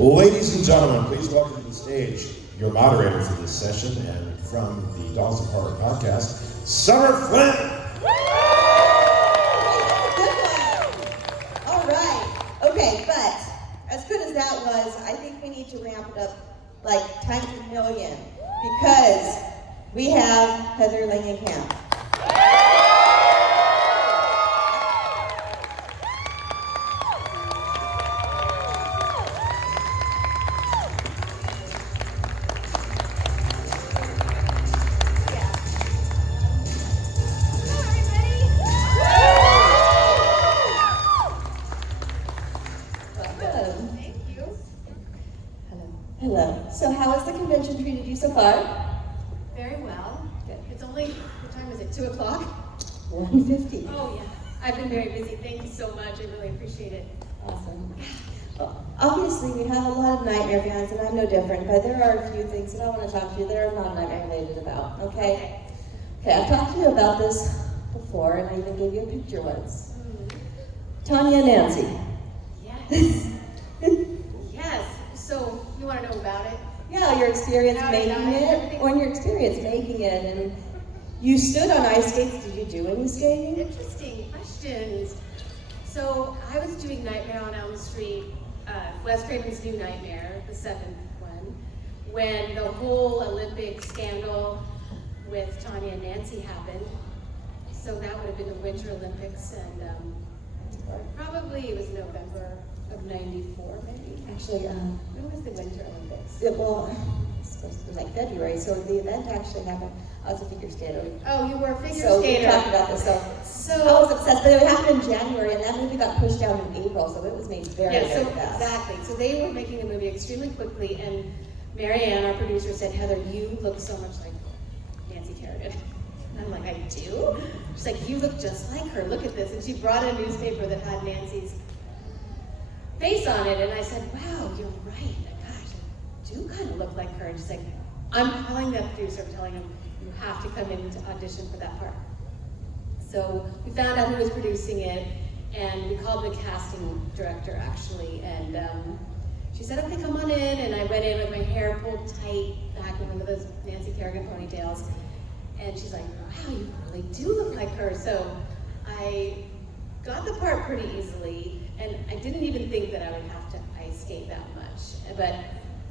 Ladies and gentlemen, please welcome to the stage your moderator for this session and from the Dolls of Horror podcast, Summer Flynn. Good one. All right. Okay, but as good as that was, I think we need to ramp it up like times a million because we have Heather Langenkamp. Hello. So how has the convention treated you so far? Very well. Good. It's only, what time is it, 2 o'clock? 1:50. Oh yeah, I've been very busy. Thank you so much, I really appreciate it. Awesome. Well, obviously, we have a lot of nightmare fans, and I'm no different, but there are a few things that I want to talk to you that are not nightmare related about, okay? Okay, I've talked to you about this before, and I even gave you a picture once. Tanya and Nancy. Yes. Yes, so you want to know about it? Yeah, your experience How making did I- it, everything- or your experience making it, and you stood on ice skates. Did you do any skating? Interesting questions. So I was doing Nightmare on Elm Street, Wes Craven's New Nightmare, the 7th one, when the whole Olympic scandal with Tanya and Nancy happened. So that would have been the Winter Olympics, and probably it was November of '94, maybe. Actually, When was the Winter Olympics? it's supposed to be like February, so the event actually happened. I was a figure skater. Oh, you were a figure So skater. we talked about this. So I was obsessed, but it happened in January, and that movie got pushed down in April, so it was made very, Yeah, so very fast. exactly. So they were making the movie extremely quickly, and Marianne, our producer, said, "Heather, you look so much like Nancy Kerrigan." And I'm like, "I do?" She's like, "You look just like her. Look at this." And she brought a newspaper that had Nancy's face on it, and I said, "Wow, you're right. Gosh, I do kind of look like her." And she's like, "I'm calling the producer, telling him you have to come in to audition for that part." So we found out who was producing it, and we called the casting director actually, and she said, "Okay, come on in." And I went in with my hair pulled tight back in one of those Nancy Kerrigan ponytails, and she's like, "Wow, you really do look like her." So I got the part pretty easily, and I didn't even think that I would have to ice skate that much, but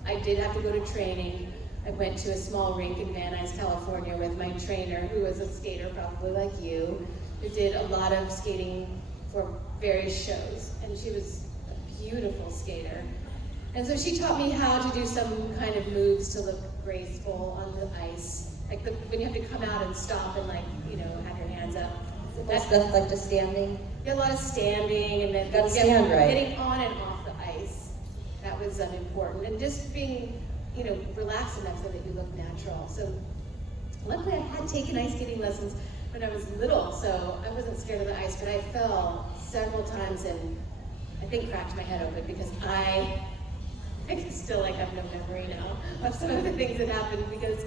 I did have to go to training. I went to a small rink in Van Nuys, California with my trainer, who was a skater probably like you, who did a lot of skating for various shows, and she was a beautiful skater. And so she taught me how to do some kind of moves to look graceful on the ice, like when you have to come out and stop and have your hands up. That stuff like just standing. A lot of standing, and then Gotta stand right. getting on and off the ice. That was important, and just being relaxed enough so that you look natural. So luckily I had taken ice skating lessons when I was little, so I wasn't scared of the ice, but I fell several times and I think cracked my head open because I can still have no memory now of some of the things that happened, because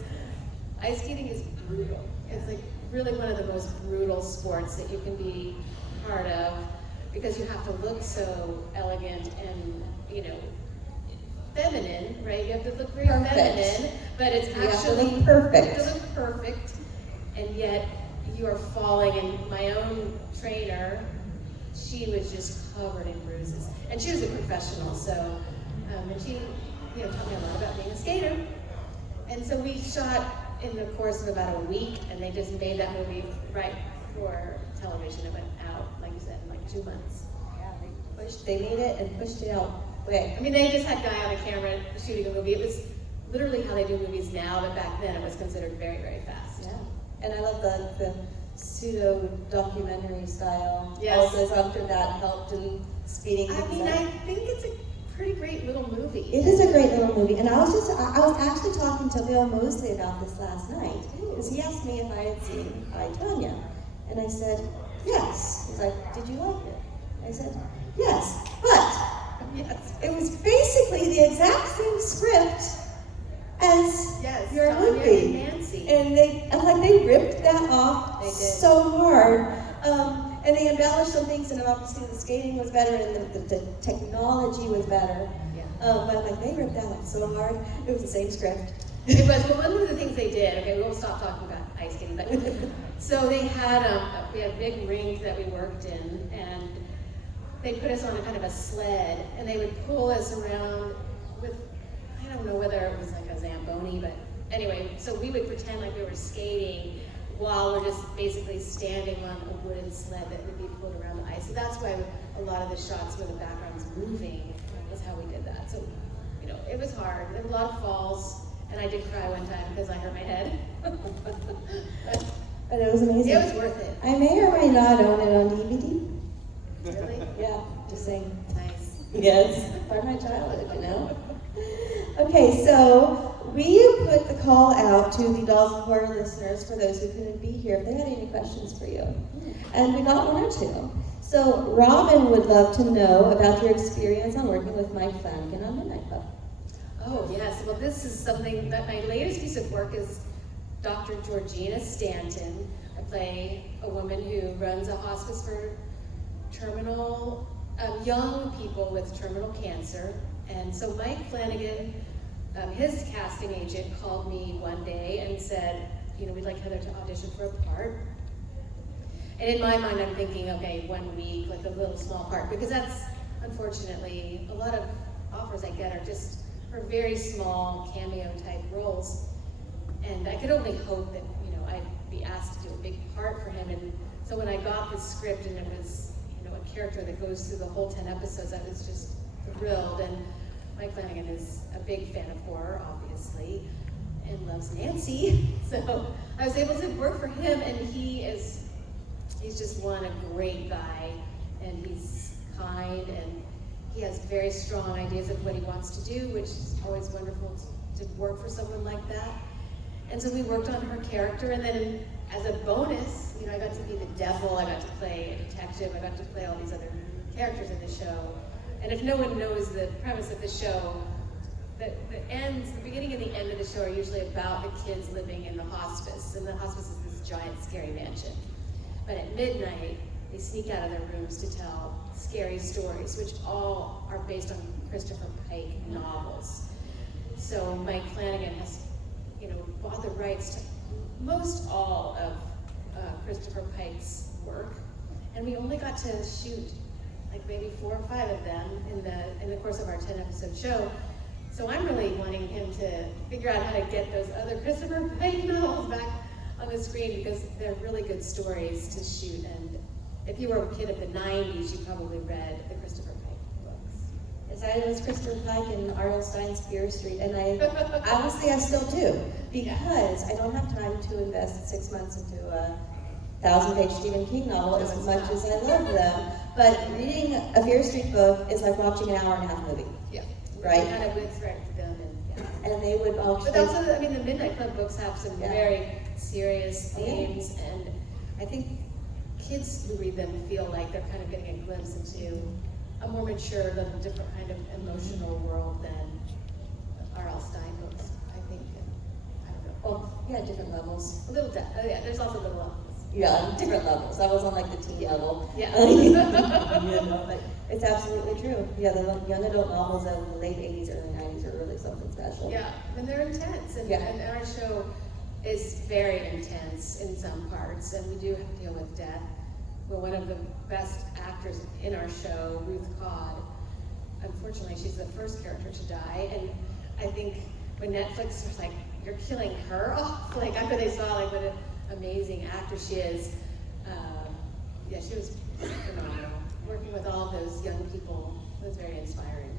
ice skating is brutal. It's really one of the most brutal sports that you can be part of, because you have to look so elegant and feminine, right? You have to look very feminine, but it's You have to actually look perfect. You have to look perfect, and yet you are falling. And my own trainer, she was just covered in bruises, and she was a professional. So, and she, taught me a lot about being a skater. And so we shot in the course of about a week, and they just made that movie right for television. It went out, like you said, in 2 months. Yeah, they made it and pushed it out. I mean, they just had a guy on a camera shooting a movie. It was literally how they do movies now, but back then it was considered very, very fast. Yeah, and I love the pseudo-documentary style. Yes. Also, after that helped in speeding I things mean, up. I think it's a pretty great little movie. It is a great little movie, and I was actually talking to Bill Mosley about this last night, because he asked me if I had seen I, Tonya, and I said, yes. He's like, did you like it? I said, yes, but Yes. it was basically the exact same script as Yes, your Tanya movie. and Nancy. And they ripped that off They did. so hard. and they embellished some things, and obviously the skating was better, and the technology was better. Yeah. But like they ripped that out so hard. It was the same script. It was, well, one of the things they did, okay, we won't stop talking about ice skating, but, so they had, we had a big rink that we worked in, and they put us on a kind of a sled, and they would pull us around with, I don't know whether it was like a Zamboni, but anyway, so we would pretend like we were skating while we're just basically standing on a wooden sled that would be pulled around the ice. So that's why a lot of the shots where the background's moving is how we did that. So, you know, it was hard. There were a lot of falls. And I did cry one time because I hurt my head. But it was amazing. It was worth it. I may or may not own it on DVD. Really? Yeah, just saying. Nice. Yes, part of my childhood, you know. Okay, so we put the call out to the Dolls of Horror listeners for those who couldn't be here if they had any questions for you. And we got one or two. So Robin would love to know about your experience on working with Mike Flanagan on Midnight Club. Oh, yes. Well, this is something that my latest piece of work is Dr. Georgina Stanton. I play a woman who runs a hospice for terminal, young people with terminal cancer. And so Mike Flanagan, his casting agent, called me one day and said, you know, we'd like Heather to audition for a part. And in my mind, I'm thinking, okay, 1 week, like a little small part, because that's, unfortunately, a lot of offers I get are just for very small cameo type roles. And I could only hope that, you know, I'd be asked to do a big part for him. And so when I got the script and it was, you know, a character that goes through the whole 10 episodes, I was just thrilled. And Mike Flanagan is a big fan of horror, obviously, and loves Nancy. So I was able to work for him, and he's just a great guy, and he's kind, and he has very strong ideas of what he wants to do, which is always wonderful to work for someone like that. And so we worked on her character, and then as a bonus, you know, I got to be the devil, I got to play a detective, I got to play all these other characters in the show. And if no one knows the premise of the show, the beginning and the end of the show are usually about the kids living in the hospice, and the hospice is this giant, scary mansion. But at midnight, they sneak out of their rooms to tell scary stories, which all are based on Christopher Pike novels. So Mike Flanagan has, you know, bought the rights to most all of Christopher Pike's work, and we only got to shoot like maybe 4 or 5 of them in the course of our 10-episode show. So I'm really wanting him to figure out how to get those other Christopher Pike novels back on the screen, because they're really good stories to shoot. And if you were a kid of the 90s, you probably read the Christopher Pike books. Yes, I was Christopher Pike and R.L. Stein's Fear Street, and honestly, I still do, because I don't have time to invest 6 months into a 1,000-page Stephen King novel as much as I love them. But reading a Fear Street book is like watching an hour-and-a-half movie. Yeah. Right? Kind of with them, and yeah. And they would all. But also, I mean, the Midnight Club books have some Yeah. very serious themes, and I think kids who read them feel like they're kind of getting a glimpse into a more mature, a little different kind of emotional world than R.L. Stein books, I think. I don't know. Well, yeah, different levels. A little yeah, there's also little levels. Yeah, different levels. I was on like the teen level. Yeah. You know, but it's absolutely true. Yeah, the young adult novels of the late 80s, early 90s are really something special. Yeah, and they're intense, and, Yeah. and our show is very intense in some parts, and we do have to deal with death. Well, one of the best actors in our show, Ruth Codd, unfortunately, she's the first character to die, and I think when Netflix was like, you're killing her off, like after they saw like what an amazing actor she is, yeah, she was phenomenal. Working with all those young people was very inspiring.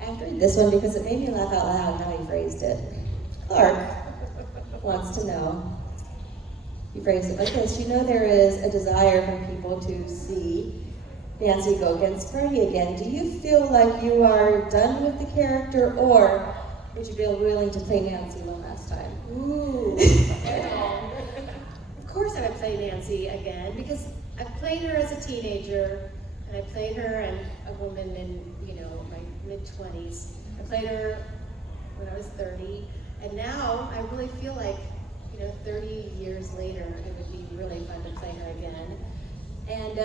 I have to read this one because it made me laugh out loud how he phrased it. Clark wants to know, he phrased it like this: you know, there is a desire from people to see Nancy go against Freddy again. Do you feel like you are done with the character, or would you be willing to play Nancy one last time? Ooh. Of course I would play Nancy again, because I played her as a teenager, and I played her and a woman in, you know, my mid-20s. I played her when I was 30, and now I really feel like, you know, 30 years later, it would be really fun to play her again. And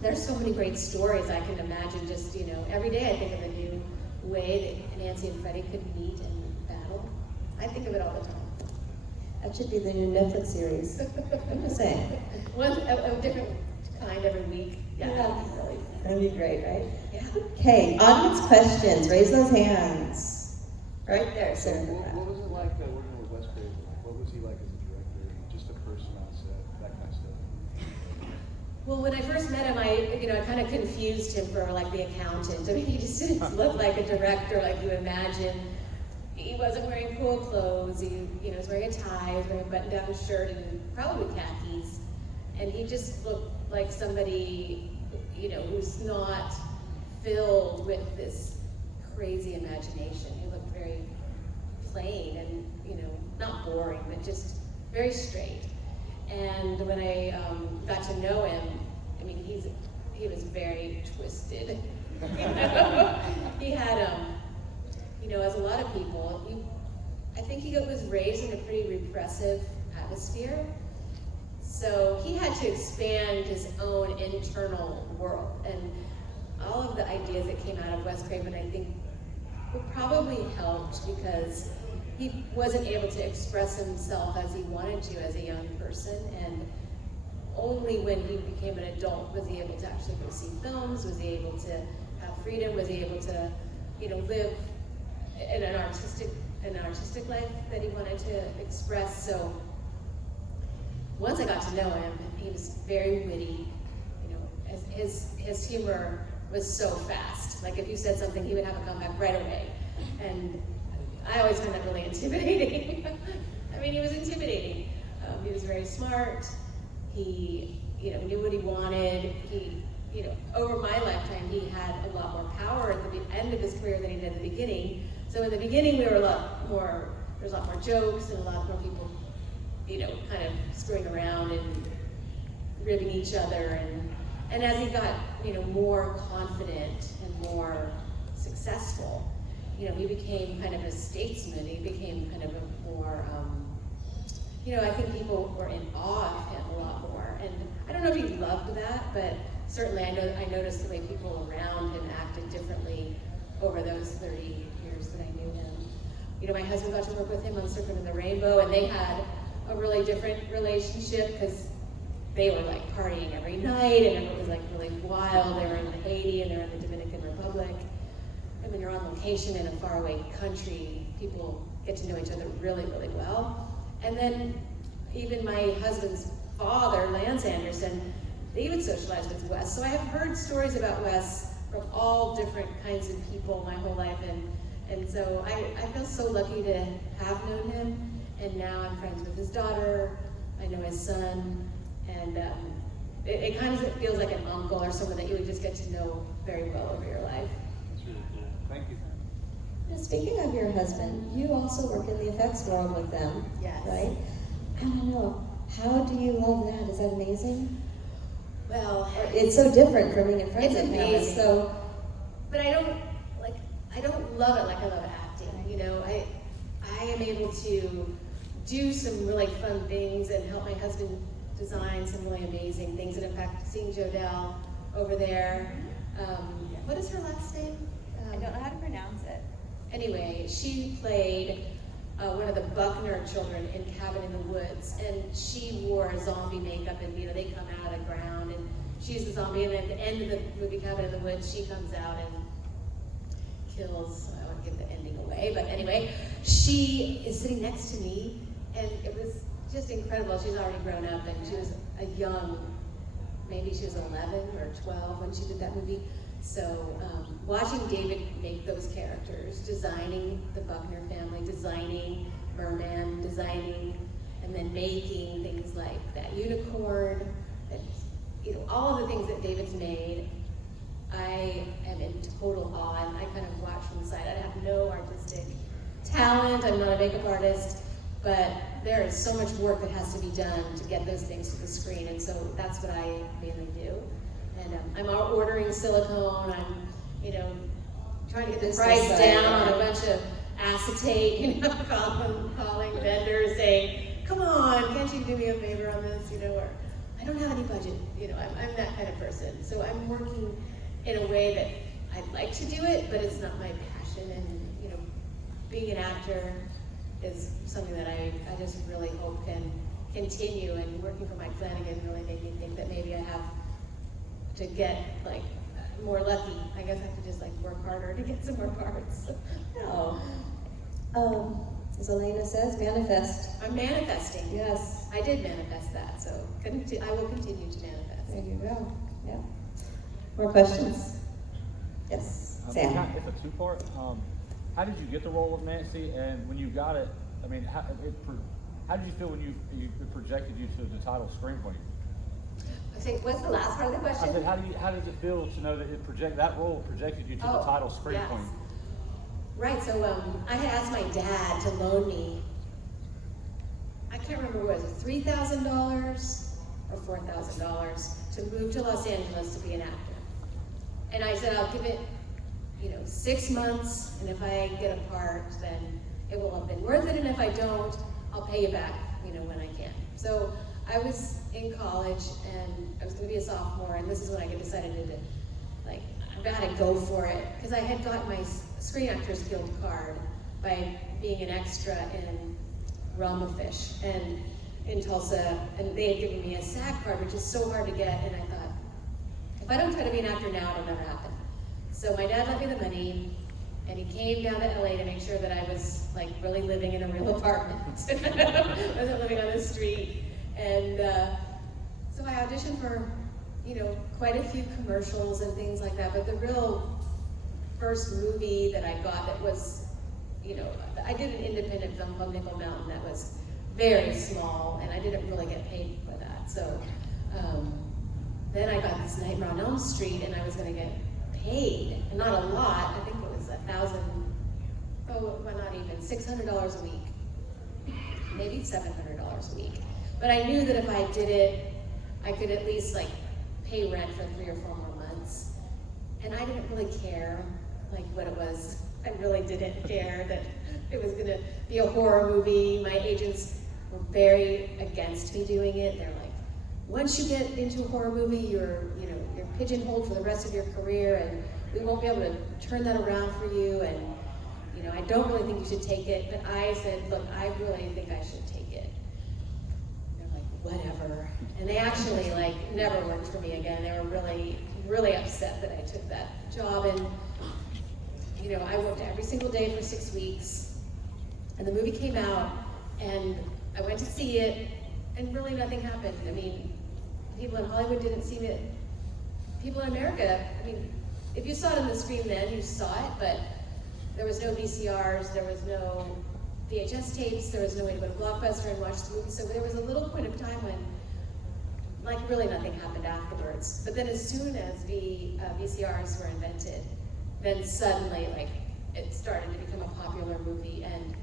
there's so many great stories I can imagine. Just, every day I think of a new way that Nancy and Freddie could meet and battle. I think of it all the time. That should be the new Netflix series. I'm just saying. One a different kind every week. Yeah. That'd be great, right? Yeah. Okay, audience questions. Raise those hands. Right there, So sir. what was it like working with Wes Craven? What was he like as a director? Just a person on set, that kind of stuff. Well, when I first met him, I kind of confused him for like the accountant. I mean, he just didn't look like a director like you imagine. He wasn't wearing cool clothes. He, was wearing a tie. He was wearing a button-down shirt and probably khakis. And he just looked like somebody, who's not filled with this crazy imagination. He looked very plain and, not boring, but just very straight. And when I got to know him, I mean, he was very twisted. He had, as a lot of people, I think he was raised in a pretty repressive atmosphere. So he had to expand his own internal world. And all of the ideas that came out of Wes Craven, I think, were probably helped because he wasn't able to express himself as he wanted to as a young person. And only when he became an adult was he able to actually go see films, was he able to have freedom, was he able to, live in an artistic life that he wanted to express. So once I got to know him, he was very witty. His humor was so fast. Like if you said something, he would have a comeback right away. And I always found that really intimidating. I mean, he was intimidating. He was very smart. He, knew what he wanted. He, over my lifetime, he had a lot more power at the end of his career than he did at the beginning. So in the beginning, there was a lot more jokes and a lot more people, kind of screwing around and ribbing each other. And as he got, more confident and more successful, he became kind of a statesman. He became kind of a more, I think people were in awe of him a lot more. And I don't know if he loved that, but certainly I noticed the way people around him acted differently over those 30 years that I knew him. My husband got to work with him on Surfing in the Rainbow, and they had a really different relationship because they were like partying every night, and it was like really wild. They were in Haiti and they were in the Dominican Republic. And when you're on location in a faraway country, people get to know each other really, really well. And then even my husband's father, Lance Anderson, they would socialize with Wes. So I have heard stories about Wes from all different kinds of people my whole life, and so I feel so lucky to have known him. And now I'm friends with his daughter. I know his son. And it kind of feels like an uncle or someone that you would just get to know very well over your life. That's really cool. Thank you. Now, speaking of your husband, you also work in the effects world with them, Yes. right? I don't know, how do you love that? Is that amazing? Well, It's so different from being in front it's of him. amazing. So, but I don't love it like I love acting. I am able to do some really fun things and help my husband design some really amazing things. And in fact, seeing Jodelle over there, what is her last name? I don't know how to pronounce it. Anyway, she played one of the Buckner children in Cabin in the Woods, and she wore zombie makeup, and they come out of the ground, and she's the zombie, and at the end of the movie Cabin in the Woods, she comes out and kills, I won't give the ending away, but anyway, she is sitting next to me, and it was just incredible. She's already grown up, and she was a young, maybe she was 11 or 12 when she did that movie. So watching David make those characters, designing the Buckner family, designing Merman, designing and then making things like that unicorn, that, all of the things that David's made, I am in total awe, and I kind of watch from the side. I have no artistic talent, I'm not a makeup artist, but there is so much work that has to be done to get those things to the screen, and so that's what I mainly do. And I'm ordering silicone, I'm, trying to get the This price is, down on a bunch of acetate, calling vendors saying, come on, can't you do me a favor on this, or I don't have any budget, I'm that kind of person. So I'm working in a way that I'd like to do it, but it's not my passion. And being an actor is something that I just really hope can continue. And working for Mike Flanagan really made me think that maybe I have to get more lucky. I guess I have to just work harder to get some more parts. No. As Elena says, manifest. I'm manifesting. Yes. I did manifest that, so I will continue to manifest. There you go. Yeah. More questions? Yes. Sam. It's a two-part. How did you get the role of Nancy, and when you got it, I mean, how did you feel when it projected you to the title screenplay? I think, what's the last part of the question? I said, how does it feel to know that that role projected you to the title screenplay? Yes. Right, so I had asked my dad to loan me, I can't remember what it was, $3,000 or $4,000 to move to Los Angeles to be an actor. And I said, I'll give it 6 months, and if I get a part, then it will have been worth it, and if I don't, I'll pay you back, when I can. So I was in college, and I was going to be a sophomore, and this is when I decided to, I gotta go for it, because I had gotten my Screen Actors Guild card by being an extra in Realm of Fish, and in Tulsa, and they had given me a SAG card, which is so hard to get, and I thought, if I don't try to be an actor now, it'll never happen. So my dad lent me the money, and he came down to LA to make sure that I was really living in a real apartment. I wasn't living on the street. And so I auditioned for, quite a few commercials and things like that, but the real first movie that I got that was, I did an independent film called Nickel Mountain that was very small, and I didn't really get paid for that. So then I got this Nightmare on Elm Street, and I was gonna get paid, and not a lot. I think it was not even $600 a week, maybe $700 a week. But I knew that if I did it, I could at least pay rent for 3 or 4 more months. And I didn't really care what it was. I really didn't care that it was gonna be a horror movie. My agents were very against me doing it. They're like, once you get into a horror movie, you're pigeonholed for the rest of your career, and we won't be able to turn that around for you, and I don't really think you should take it. But I said, look, I really think I should take it. They're like, whatever. And they actually never worked for me again. They were really, really upset that I took that job, and I worked every single day for 6 weeks, and the movie came out, and I went to see it, and really nothing happened. I mean, people in Hollywood didn't see it. People in America, if you saw it on the screen then, you saw it, but there was no VCRs, there was no VHS tapes, there was no way to go to Blockbuster and watch the movie. So there was a little point of time when, really nothing happened afterwards. But then as soon as VCRs were invented, then suddenly, it started to become a popular movie, and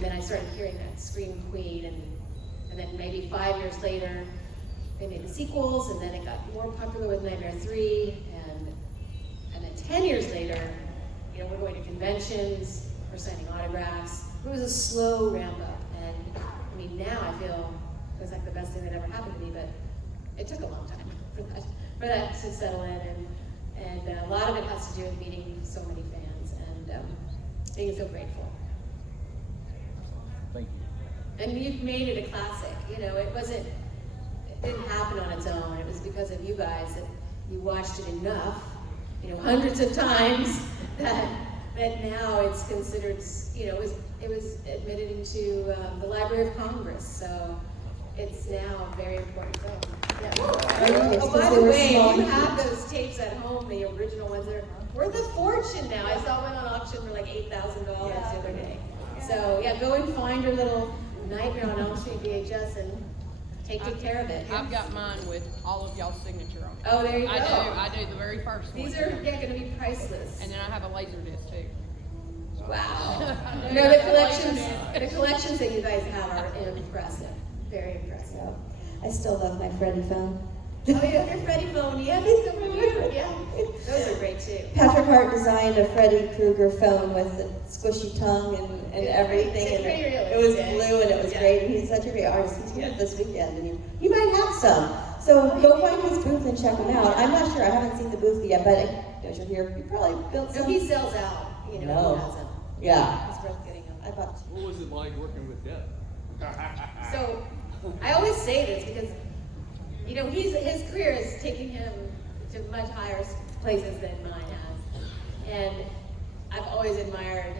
then I started hearing that Scream Queen, and then maybe 5 years later, they made the sequels, and then it got more popular with Nightmare 3, and then 10 years later, we're going to conventions, we're signing autographs. It was a slow ramp up, and now I feel it was the best thing that ever happened to me, but it took a long time for that to settle in, and a lot of it has to do with meeting so many fans and being so grateful. Thank you. And you've made it a classic. It didn't happen on its own. It was because of you guys that you watched it enough, hundreds of times that now it's considered, it was admitted into the Library of Congress. So it's now a very important film. Yeah. Oh, by the way, you have those tapes at home, the original ones that are worth a fortune now. I saw one on auction for $8,000 the other day. So yeah, go and find your little Nightmare on Elm Street VHS and take good care of it. I've got mine with all of y'all's signature on it. Oh, there you go. I do the very first one. These are going to be priceless. And then I have a laser disc too. Wow. The collections that you guys have are impressive. Very impressive. I still love my Freddie phone. Oh, you have your Freddie phone. Yeah, it's so cute. Yeah, those are great too. Patrick Hart designed a Freddy Krueger phone with the squishy tongue and everything. It's and pretty it was realistic. blue, and it was great. And he's such a great artist. He's here this weekend, and you might have some. So go find his booth and check him out. I'm not sure, I haven't seen the booth yet, but as you're here, you probably built So some. he sells out, you know, No. he has them. Yeah. It's worth getting them. I bought What was it like working with Deb? So I always say this because, you know, his career is taking him to much higher places than mine has. And I've always admired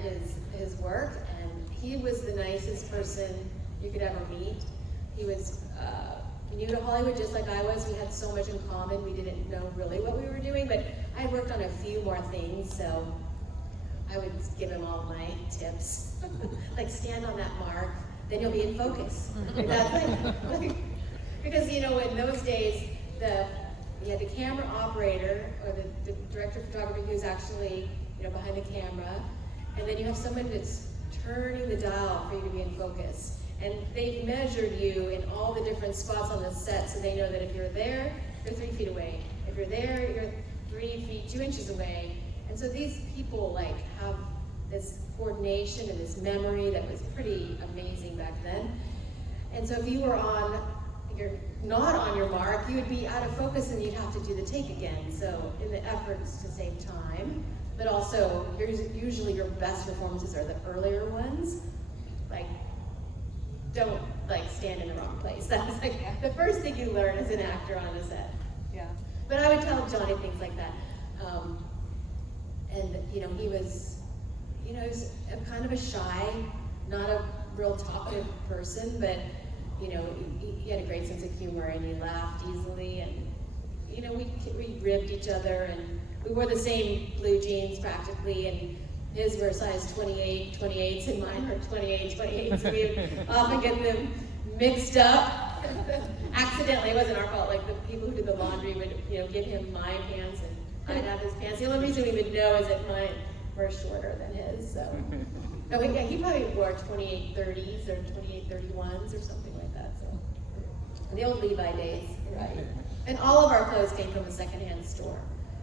his work, and he was the nicest person you could ever meet. He was new to Hollywood just like I was. We had so much in common. We didn't know really what we were doing, but I had worked on a few more things, so I would give him all my tips. Like, stand on that mark, then you'll be in focus. And that's like, because, you know, in those days, you had the camera operator or the director of photography who's actually, you know, behind the camera, and then you have someone that's turning the dial for you to be in focus. And they've measured you in all the different spots on the set, so they know that if you're there, you're 3 feet away. If you're there, you're 3 feet 2 inches away. And so these people like have this coordination and this memory that was pretty amazing back then. And so if you're not on your mark, you would be out of focus and you'd have to do the take again. So in the efforts to save time, but also usually your best performances are the earlier ones. Like, don't like stand in the wrong place. That's like the first thing you learn as an actor on a set. Yeah. But I would tell Johnny things like that. And you know, he was a kind of a shy, not a real talkative person, but you know, he had a great sense of humor and he laughed easily, and you know, we ribbed each other, and we wore the same blue jeans practically, and his were size 28s, and mine were 28s. So we would often get them mixed up. Accidentally, it wasn't our fault. Like the people who did the laundry would, you know, give him my pants and I'd have his pants. The only reason we would know is that mine were shorter than his. So, no, he probably wore 28-30s or 28-31s or something like that. So, the old Levi days, right? And all of our clothes came from a secondhand store.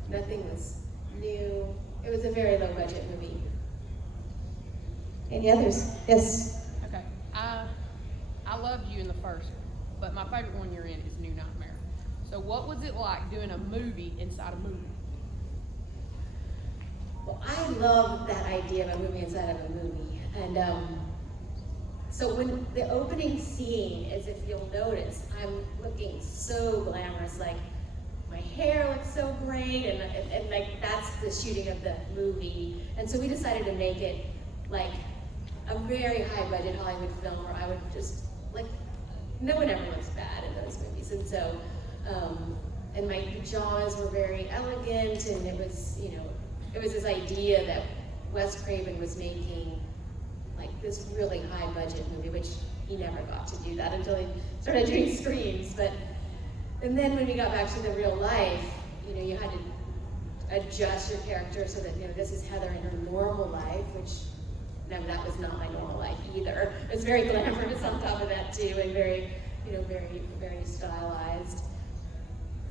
Nothing was new. It was a very low budget movie. Any others? Yes. Okay. I loved you in the first, but my favorite one you're in is New Nightmare. So what was it like doing a movie inside a movie? Well, I love that idea of a movie inside of a movie. And so when the opening scene is, if you'll notice, I'm looking so glamorous, like my hair looks so great, and like that's the shooting of the movie. And so we decided to make it like a very high budget Hollywood film where I would just, like, no one ever looks bad in those movies. And so, and my pajamas were very elegant, and it was, you know, it was this idea that Wes Craven was making like this really high budget movie, which he never got to do that until he started doing Screams. And then when we got back to the real life, you know, you had to adjust your character so that, you know, this is Heather in her normal life, which, no, that was not my normal life either. It was very glamorous on top of that too, and very, you know, very, very stylized.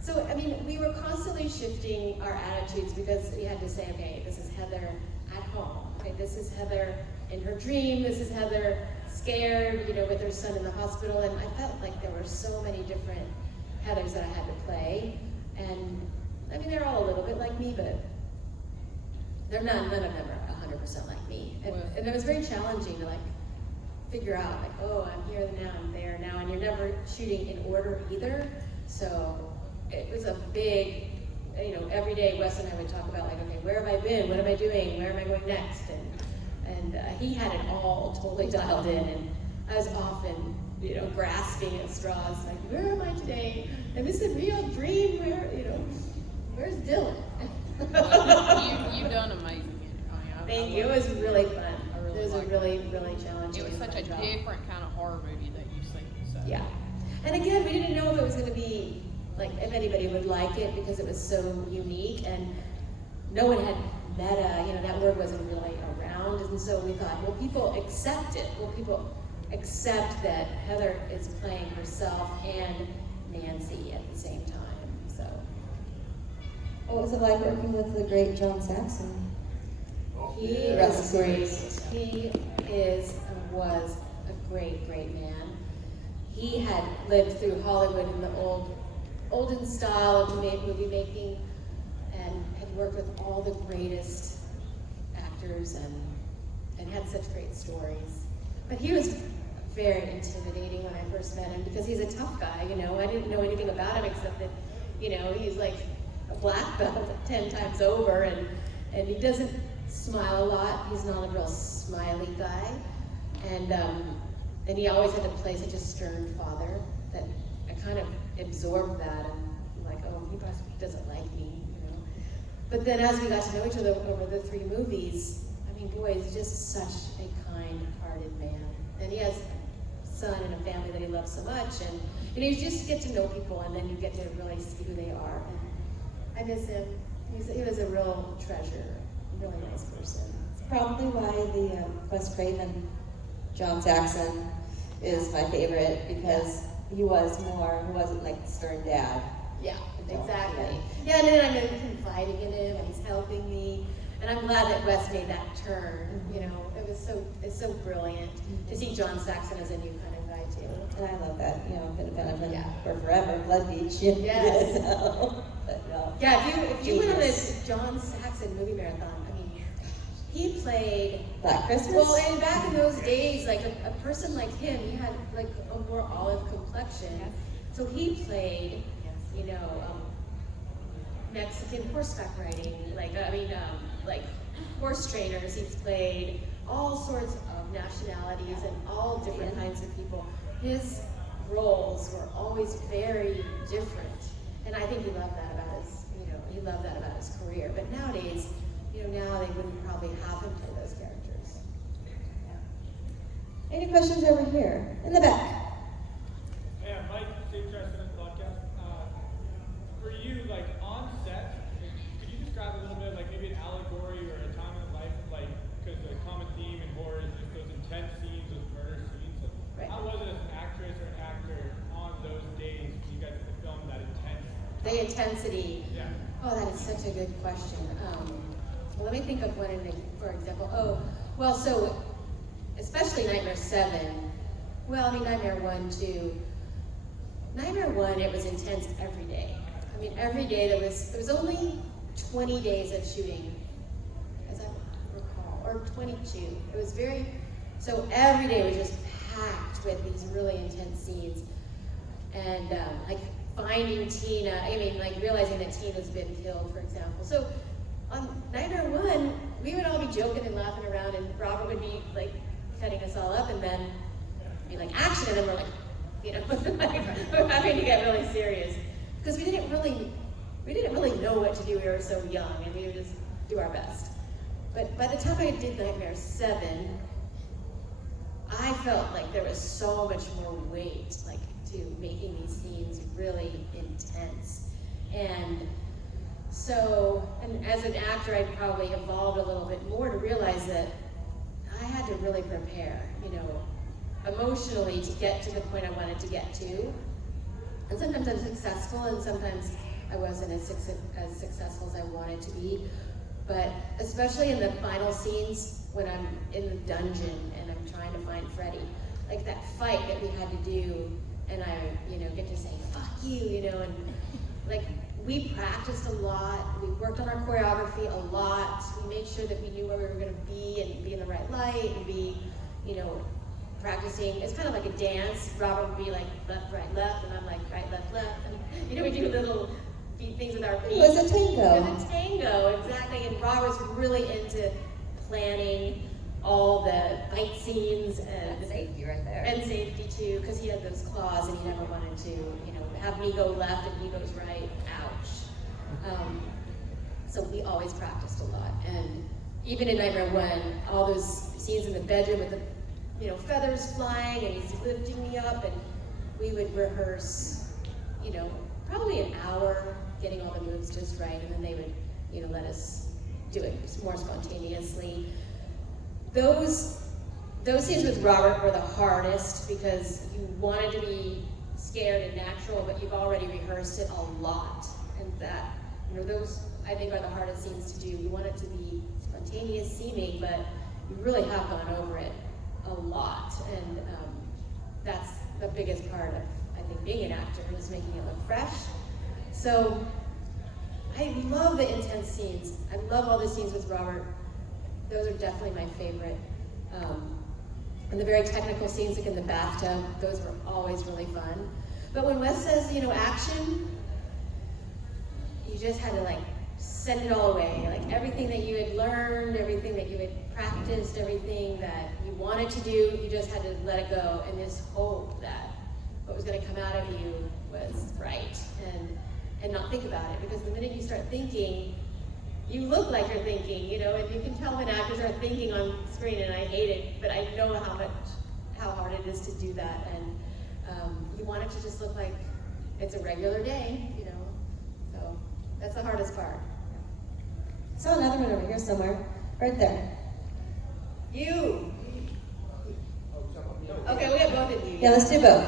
So, I mean, we were constantly shifting our attitudes because we had to say, okay, this is Heather at home. Okay, this is Heather in her dream. This is Heather scared, you know, with her son in the hospital. And I felt like there were so many different Heathers that I had to play. And, I mean, they're all a little bit like me, but none of them are 100% like me. And it was very challenging to, like, figure out, like, oh, I'm here now, I'm there now. And you're never shooting in order either. So it was a big, you know, every day Wes and I would talk about, like, okay, where have I been? What am I doing? Where am I going next? And he had it all totally dialed in, and I was often, you know, grasping at straws, like, where am I today? Am this a real dream? Where, you know, where's Dylan? You done amazing in it. I mean, Thank you. It was really fun. I It was a liked really, really challenging. It was such a and fun job. different kind of horror movie that you've seen. So. Yeah. And again, we didn't know if it was going to be, like, if anybody would like it because it was so unique, and no one had meta, you know, that word wasn't really around. And so we thought, will people accept it? Will people accept that Heather is playing herself and Nancy at the same time? So. What was it like working with the great John Saxon? He Rest is in great. peace. He was a great, great man. He had lived through Hollywood in the old olden style of movie making, and had worked with all the greatest actors and had such great stories. But he was very intimidating when I first met him because he's a tough guy, you know. I didn't know anything about him except that, you know, he's like a black belt 10 times over, and he doesn't smile a lot. He's not a real smiley guy. And he always had to play such a stern father that I kind of absorbed that, and I'm like, oh, he doesn't like me, you know. But then as we got to know each other over the 3 movies, I mean, boy, he's just such a kind-hearted man. And he has a son and a family that he loves so much, and you know, you just get to know people, and then you get to really see who they are. And I miss him. He was a real treasure, a really nice person. It's probably why the Wes Craven, John Saxon is my favorite, because he wasn't like the stern dad. Yeah, exactly. Yeah, and then I'm confiding in him, and he's helping me. And I'm glad that Wes made that turn. You know, it's so brilliant to see John Saxon as a new kind of guy too. And I love that, you know, could have been Yeah. for forever, Blood Beach. Yes. You know? But no. Yeah, if you went on Genius. a John Saxon movie marathon, I mean, he played. Black Christmas? Well, and back in those days, like a person like him, he had like a more olive complexion. Yes. So he played, you know, Mexican horseback riding, like horse trainers. He's played all sorts of nationalities and all different kinds of people. His roles were always very different, and I think he loved that about his career. But nowadays, you know, now they wouldn't probably have him play those characters. Any questions over here? In the back. Yeah, Mike, State President Podcast. For you, like on set, could you describe a little bit, like maybe an allegory or a time in life, like, because the common theme in horror is just those intense scenes, those murder scenes. Like, Right. How was it as an actress or an actor on those days when you guys had to film that intense? The intensity. Yeah. Oh, that is such a good question. Well, let me think of one, for example. Oh, well, so especially Nightmare 7. Well, I mean, Nightmare 1 too. Nightmare 1, it was intense every day. I mean, every day there was only 20 days of shooting, as I recall, or 22. It was so every day was just packed with these really intense scenes. And like finding Tina, I mean, like realizing that Tina's been killed, for example. So on Nightmare 1, we would all be joking and laughing around, and Robert would be like cutting us all up, and then be like, action, and then we're like, you know, we're having to get really serious. Because we didn't really know what to do. We were so young, and we would just do our best. But by the time I did Nightmare 7, I felt like there was so much more weight, like, to making these scenes really intense. And so, and as an actor, I'd probably evolved a little bit more to realize that I had to really prepare, you know, emotionally to get to the point I wanted to get to. And sometimes I'm successful, and sometimes I wasn't as successful as I wanted to be. But especially in the final scenes when I'm in the dungeon and I'm trying to find Freddy, like that fight that we had to do, and I, you know, get to say, fuck you, you know, and like we practiced a lot, we worked on our choreography a lot, we made sure that we knew where we were gonna be and be in the right light and be, you know, practicing. It's kind of like a dance. Robert would be like left, right, left, and I'm like right, left, left. And you know, we do little things with our feet. It was a tango. It was a tango, exactly. And Robert's really into planning all the fight scenes and Safety right there. and safety too, because he had those claws and he never wanted to, you know, have me go left and he goes right. Ouch. So we always practiced a lot. And even in Nightmare 1, all those scenes in the bedroom with the, you know, feathers flying and he's lifting me up, and we would rehearse, you know, probably an hour, getting all the moves just right, and then they would, you know, let us do it more spontaneously. Those scenes with Robert were the hardest because you wanted to be scared and natural, but you've already rehearsed it a lot, and that, you know, those I think are the hardest scenes to do. You want it to be spontaneous seeming, but you really have gone over it a lot, and that's the biggest part of, I think, being an actor, is making it look fresh So I love the intense scenes. I love all the scenes with Robert. Those are definitely my favorite. And the very technical scenes, like in the bathtub, those were always really fun. But when Wes says, action, you just had to like send it all away. Like everything that you had learned, everything that you had practiced, everything that you wanted to do, you just had to let it go and just hope that what was going to come out of you was right and not think about it. Because the minute you start thinking, you look like you're thinking, and you can tell when actors are thinking on screen, and I hate it, but I know how hard it is to do that, and you want it to just look like it's a regular day, so that's the hardest part. Saw another one over here somewhere, right there. You! Okay, we have both of you. Yeah, let's do both.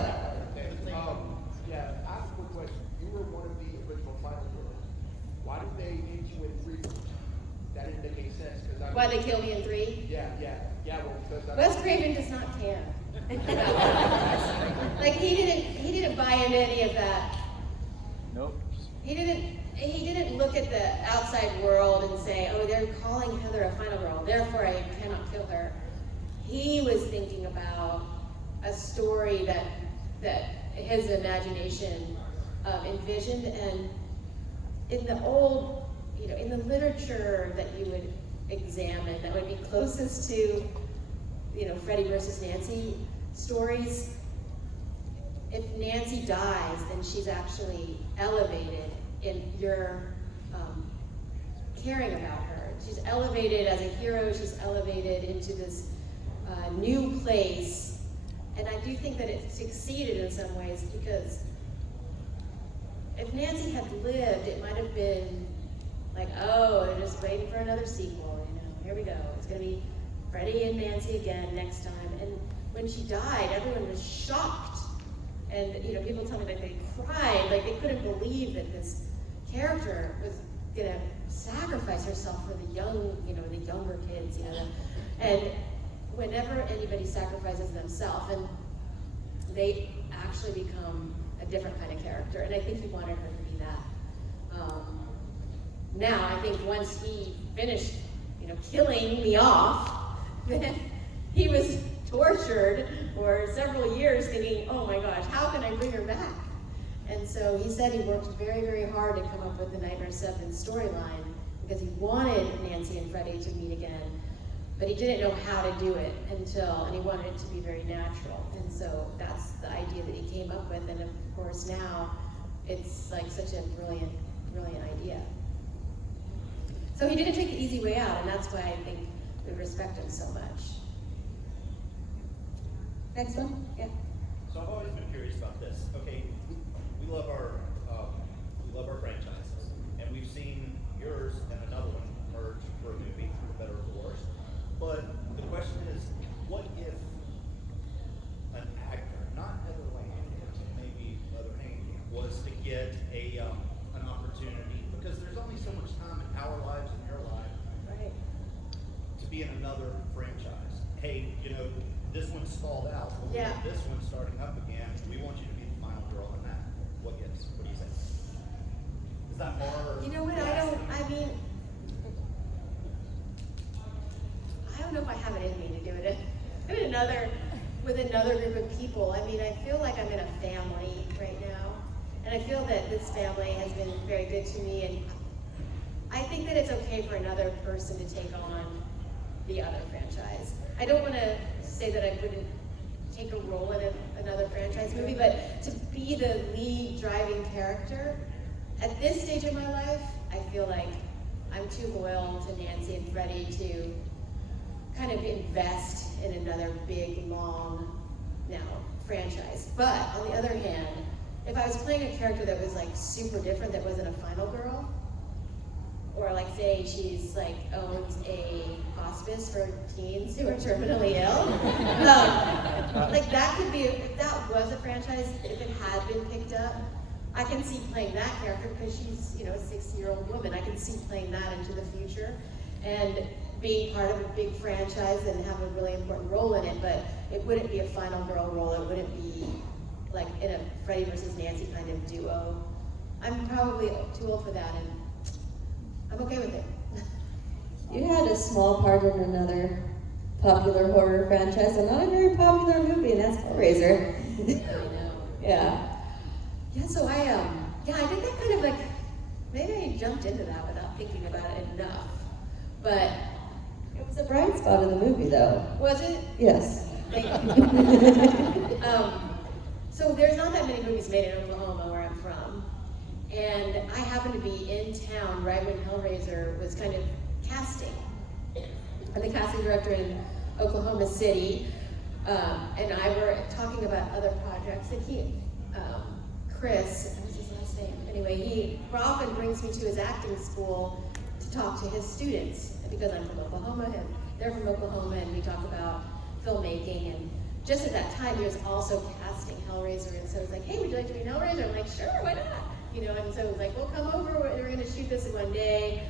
Yeah, ask a quick question. You were one of the original Final Girls. Why did they need you in 3? That didn't make any sense. Why they kill me in 3? Yeah, well, because Wes Craven does not care. Like he didn't buy into any of that. Nope. He didn't look at the outside world and say, oh, they're calling Heather a final girl, therefore I cannot kill her. He was thinking about a story that his imagination envisioned, and in the old, in the literature that you would examine that would be closest to, Freddie versus Nancy stories, if Nancy dies, then she's actually elevated in your caring about her. She's elevated as a hero, she's elevated into this new place. And I do think that it succeeded in some ways, because if Nancy had lived, it might have been like, oh, they're just waiting for another sequel, here we go. It's gonna be Freddie and Nancy again next time. And when she died, everyone was shocked. And people tell me that they cried, like they couldn't believe that this character was gonna sacrifice herself for the young, the younger kids, And whenever anybody sacrifices themselves, and they actually become a different kind of character. And I think he wanted her to be that. Now, I think once he finished, killing me off, then he was tortured for several years thinking, oh my gosh, how can I bring her back? And so he said he worked very, very hard to come up with the Nightmare 7 storyline, because he wanted Nancy and Freddie to meet again, but he didn't know how to do it and he wanted it to be very natural. And so that's the idea that he came up with, and of course now it's like such a brilliant, brilliant idea. So he didn't take the easy way out, and that's why I think we respect him so much. Next one? Yeah. So I've always been curious about this. Okay, we love our franchises, and we've seen yours and another one merge for a movie, for better or for worse. But the question is, what if an actor, not Heather Langenkamp, maybe Langenkamp, was to get an opportunity, because there's only so much time in our lives and your life, Right. to be in another franchise. Hey, this one stalled out. But we Yeah. want this one starting up again. We want you to be the final girl in that. What gives? What do you say? Is that hard? You know what, I don't know if I have it in me to do it with another group of people. I mean, I feel like I'm in a family right now, and I feel that this family has been very good to me, and I think that it's okay for another person to take on the other franchise. I don't want to say that I wouldn't take a role in another franchise movie, but to be the lead driving character, at this stage of my life, I feel like I'm too loyal to Nancy and Freddie to kind of invest in another big, long, franchise. But on the other hand, if I was playing a character that was like super different, that wasn't a final girl, or like say she's like owns a hospice for teens who are terminally ill, like that could be, if that was a franchise, if it had been picked up, I can see playing that character, because she's a 60-year-old woman. I can see playing that into the future and being part of a big franchise and have a really important role in it. But it wouldn't be a final girl role. It wouldn't be like in a Freddie versus Nancy kind of duo. I'm probably too old for that, and I'm okay with it. You had a small part in another popular horror franchise, and not a very popular movie, and that's Hellraiser. I know. Yeah. Yeah, so I did that kind of like, maybe I jumped into that without thinking about it enough. But, It was a bright spot in the movie, though. was it? Yes. Thank you. So there's not that many movies made in Oklahoma, where I'm from. And I happened to be in town right when Hellraiser was kind of casting. And the casting director in Oklahoma City and I were talking about other projects, and Chris, what was his last name? Anyway, he often brings me to his acting school to talk to his students, because I'm from Oklahoma and they're from Oklahoma, and we talk about filmmaking. And just at that time, he was also casting Hellraiser, and so it was like, hey, would you like to be in Hellraiser? I'm like, sure, why not? You know, and so it was like, well, come over, we're gonna shoot this in one day.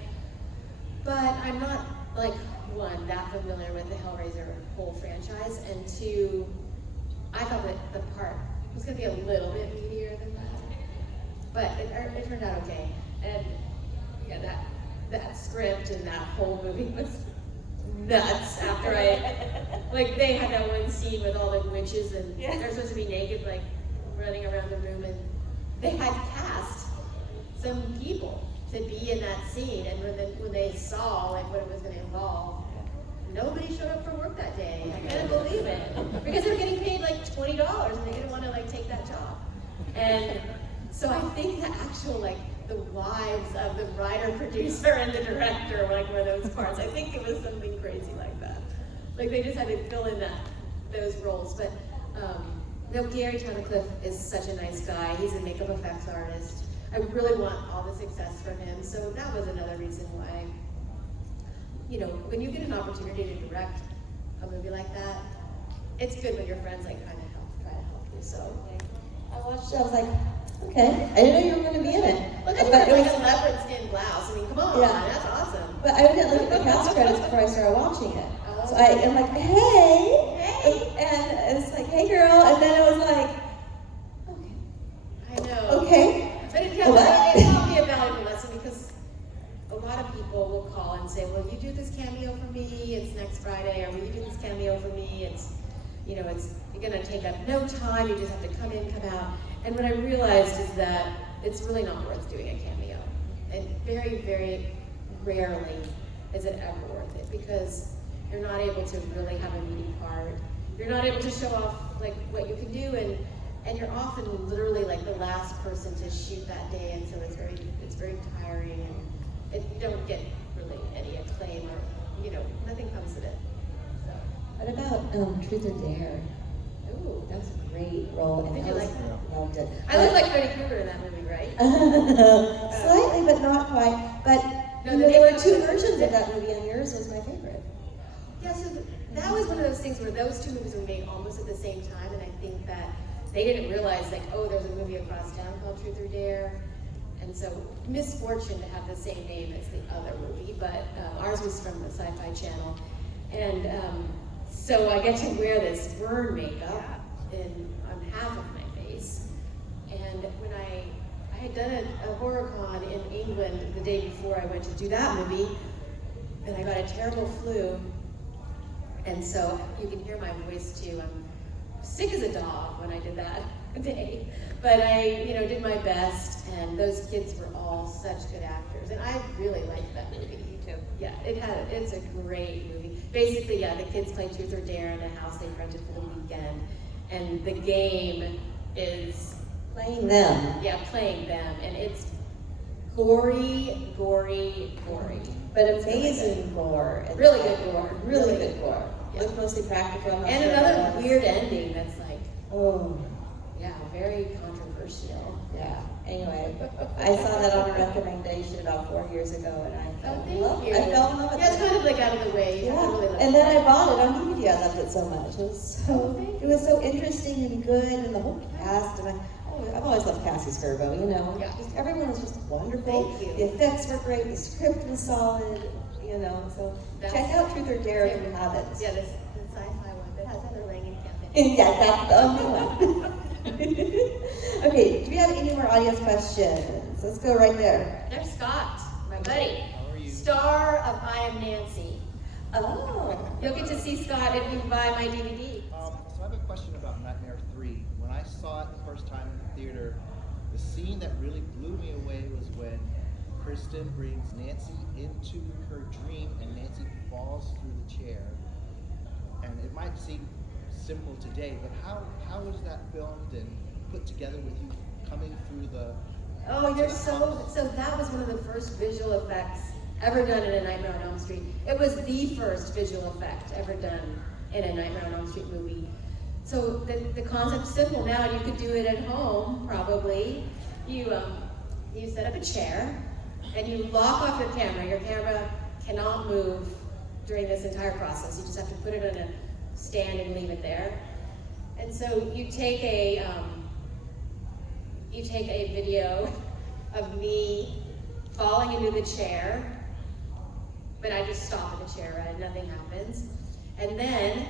But I'm not, like, one, that familiar with the Hellraiser whole franchise, and two, I thought that the part was gonna be a little bit meatier than that. But it turned out okay. And yeah, that script and that whole movie was nuts after like, they had that one scene with all the witches, and they're supposed to be naked, like, running around the room, and they had cast some people to be in that scene, and when they saw, like, what it was gonna involve, nobody showed up for work that day. I couldn't believe it, because they were getting paid like $20, and they didn't want to, like, take that job. And so I think the actual, like, the wives of the writer, producer, and the director were those parts. I think it was something crazy like that. Like, they just had to fill in those roles. But no, Gary Tunnicliffe is such a nice guy. He's a makeup effects artist. I really want all the success for him. So that was another reason why, you know, when you get an opportunity to direct a movie like that, it's good when your friends, like, kind of try to help you. So I watched it, I was like, okay. I didn't know you were going to be in it. look at But you, it like was- a leopard skin blouse. I mean, come on, Yeah. that's awesome. But I didn't look at the cast credits before I started watching it. Oh. So I'm like, hey! Hey! And it's like, hey girl, and then it was like, okay. I know. Okay. But it What? taught me a valuable lesson, because a lot of people will call and say, well, you do this cameo for me, it's next Friday, or will you do this cameo for me, it's, you know, it's gonna take up no time, you just have to come in, come out. And what I realized is that it's really not worth doing a cameo. And very, very rarely is it ever worth it, because you're not able to really have a meaty part. You're not able to show off, like, what you can do, and you're often literally, like, the last person to shoot that day, and so it's very tiring, and you don't get really any acclaim, or, you know, nothing comes of it. So, What about Truth or Dare? ooh, That was a great role. And Did I you was- like that? Loved it. I look like Freddy Krueger in that movie, right? Slightly, but not quite. But No, you the know, there were makeup two was- versions of that movie, and yours was my favorite. Yeah, so that was one of those things where those two movies were made almost at the same time, and I think that they didn't realize, like, oh, there's a movie across town called Truth or Dare, and so misfortune to have the same name as the other movie, but ours was from the Sci-Fi Channel, and so I get to wear this burn makeup on half of my face, and when I had done a horror con in England the day before I went to do that movie, and I got a terrible flu. And so you can hear my voice too. I'm sick as a dog when I did that day. But I, you know, did my best, and those kids were all such good actors. And I really liked that movie. You too. Yeah, it's a great movie. Basically, yeah, the kids play Truth or Dare in the house they rented for the weekend. And the game is Playing them. yeah, playing them. And it's gory. But amazing gore. Really good gore. Really good gore. Yeah. Looked mostly practical. I'm not And sure another what it was. weird ending that's like, Oh, yeah, very controversial. yeah. Anyway, I saw that on a recommendation about 4 years ago, and I Oh, fell in thank love. you. I fell in love with Yeah, it's it. kind of like out of the way. You have to Yeah, really look and at then it. I bought it on DVD. I loved it so much. It was so interesting and good, and the whole cast. And I've always loved Cassie Skirbo. You know, Yeah. just, everyone was just wonderful. Thank you. The effects were great. The script was solid. You know, so check out Truth or Dare if you haven't. Yeah, the sci-fi one that has Heather Langenkamp in it. Yeah, that's the only one. Okay, do we have any more audience questions? Let's go right there. There's Scott, my buddy. How are you? Star of I Am Nancy. Oh. You'll get to see Scott if you buy my DVD. So I have a question about Nightmare 3. When I saw it the first time in the theater, the scene that really blew me away was when Kristen brings Nancy into her dream and Nancy falls through the chair. And it might seem simple today, but how was that filmed and put together with you coming through the... Oh, you're so that was one of the first visual effects ever done in a Nightmare on Elm Street. It was the first visual effect ever done in a Nightmare on Elm Street movie. So the concept's simple now, and you could do it at home, probably. You set up a chair, and you lock off your camera. Your camera cannot move during this entire process. You just have to put it on a stand and leave it there. And so you take a video of me falling into the chair, but I just stop in the chair, right? Nothing happens. And then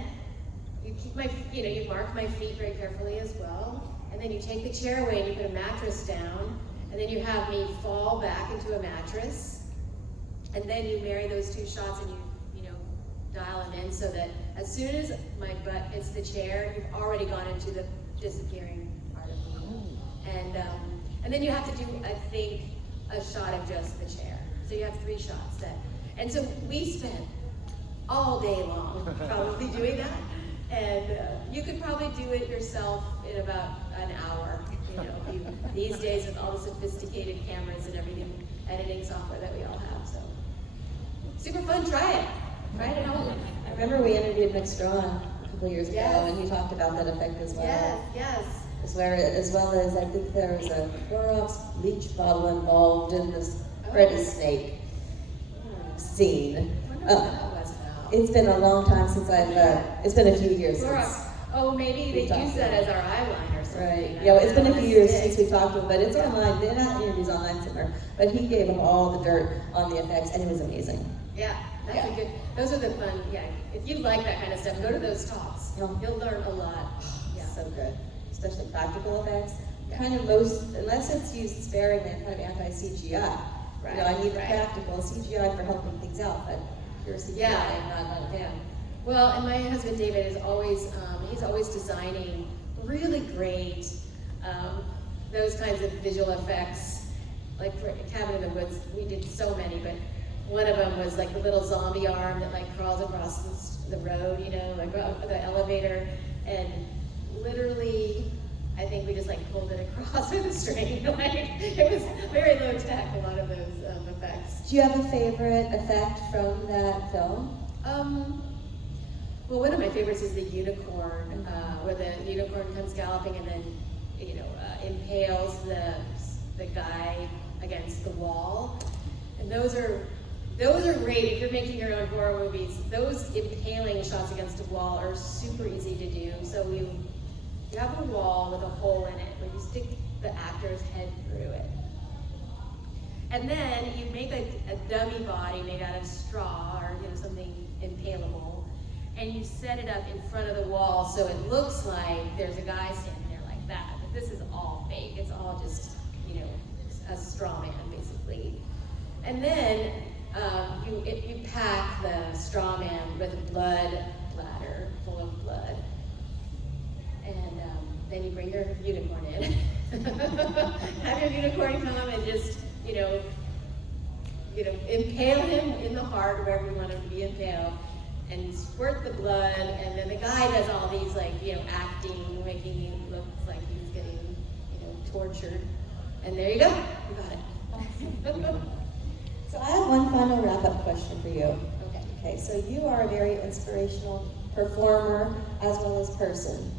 you keep you mark my feet very carefully as well. And then you take the chair away and you put a mattress down, and then you have me fall back into a mattress. And then you marry those two shots and you dial them in so that as soon as my butt hits the chair, you've already gone into the disappearing part of me. And then you have to do, I think, a shot of just the chair. So you have 3 shots and so we spent all day long probably doing that. And you could probably do it yourself in about an hour. These days with all the sophisticated cameras and everything, editing software that we all have. So super fun. Try it. Try it at home. I remember we interviewed Nick Strawn a couple years ago, Yes. and he talked about that effect as well. Yes. As well as I think there was a Clorox bleach bottle involved in this Freddy snake scene. I wonder what that was about. It's been a long time since it's been a few years Clorox. since. Oh, maybe they use that as our eyeliner or something. Right. I Yeah, don't it's been know. a few years since we talked to him, but it's online. They're not interviews online somewhere. But he gave them all the dirt on the effects, and it was amazing. Yeah, that's a good. Those are the fun. Yeah, if you like that kind of stuff, go to those talks. Yeah. You'll learn a lot. Yeah. So good. Especially practical effects. Kind of unless it's used sparingly, kind of anti-CGI. Right, I need the right. practical CGI for helping things out, but pure CGI, I'm not a fan. Well, and my husband David is always he's always designing really great those kinds of visual effects. Like for Cabin in the Woods, we did so many, but one of them was like the little zombie arm that like crawls across the road, like the elevator, and literally, I think we just like pulled it across with a string. Like it was very low tech, a lot of those effects. Do you have a favorite effect from that film? Well, one of my favorites is the unicorn, where the unicorn comes galloping and then, impales the guy against the wall. And those are great if you're making your own horror movies. Those impaling shots against a wall are super easy to do. So you have a wall with a hole in it, where you stick the actor's head through it. And then you make a dummy body made out of straw or something impalable, and you set it up in front of the wall so it looks like there's a guy standing there like that. But this is all fake. It's all just a straw man basically. And then you pack the straw man with a blood bladder full of blood. And then you bring your unicorn in. Have your unicorn come and just, impale him in the heart, wherever you want him to be impaled, and squirt the blood, and then the guy does all these, acting, making him look like he's getting, tortured. And there you go. You got it. So I have one final wrap-up question for you. Okay. Okay, so you are a very inspirational performer as well as person.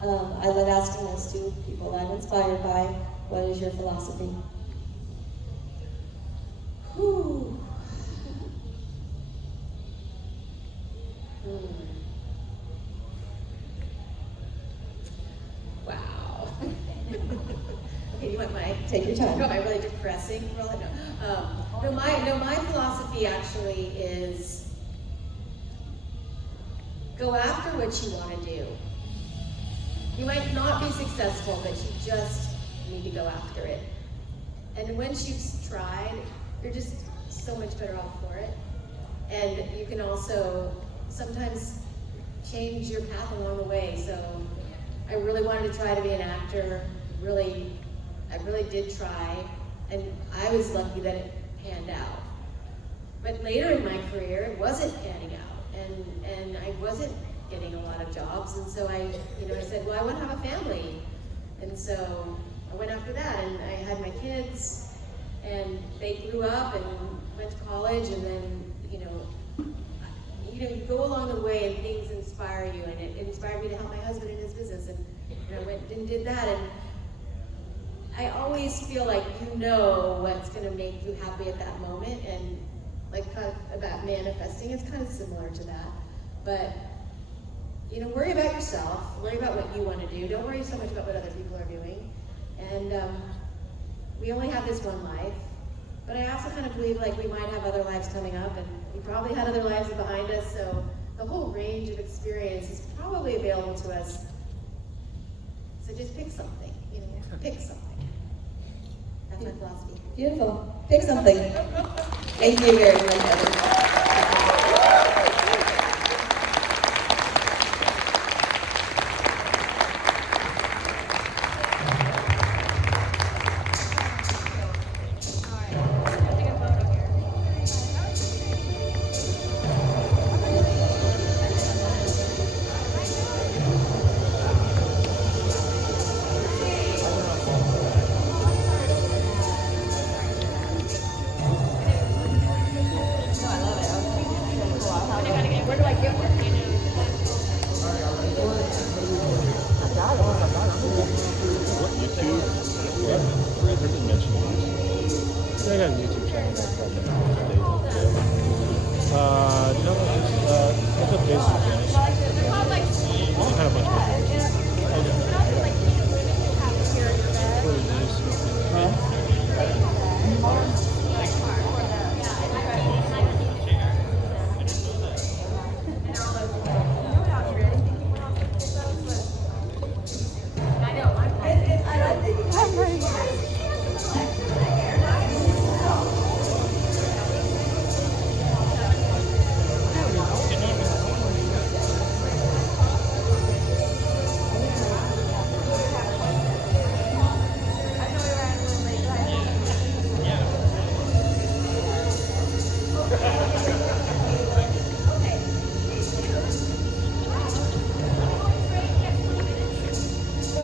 I love asking this to people I'm inspired by. What is your philosophy? Whew. Wow. Okay, you want my Take your time. You want my really depressing role? No. My philosophy actually is go after what you want to do. You might not be successful, but you just need to go after it. And once you've tried, you're just so much better off for it. And you can also sometimes change your path along the way. So I really wanted to try to be an actor. I really did try, and I was lucky that it panned out. But later in my career, it wasn't panning out, and I wasn't getting a lot of jobs, and so I said, well, I want to have a family, and so I went after that, and I had my kids, and they grew up and went to college, and then you go along the way, and things inspire you, and it inspired me to help my husband in his business, and I went and did that, and I always feel like what's going to make you happy at that moment, and like kind of about manifesting, it's kind of similar to that. But worry about yourself, worry about what you want to do. Don't worry so much about what other people are doing. And we only have this one life. But I also kind of believe like we might have other lives coming up, and we probably had other lives behind us. So the whole range of experience is probably available to us. So just pick something. Pick something. That's my philosophy. Beautiful. Pick something. Thank you very much, Heather. Where do I get one?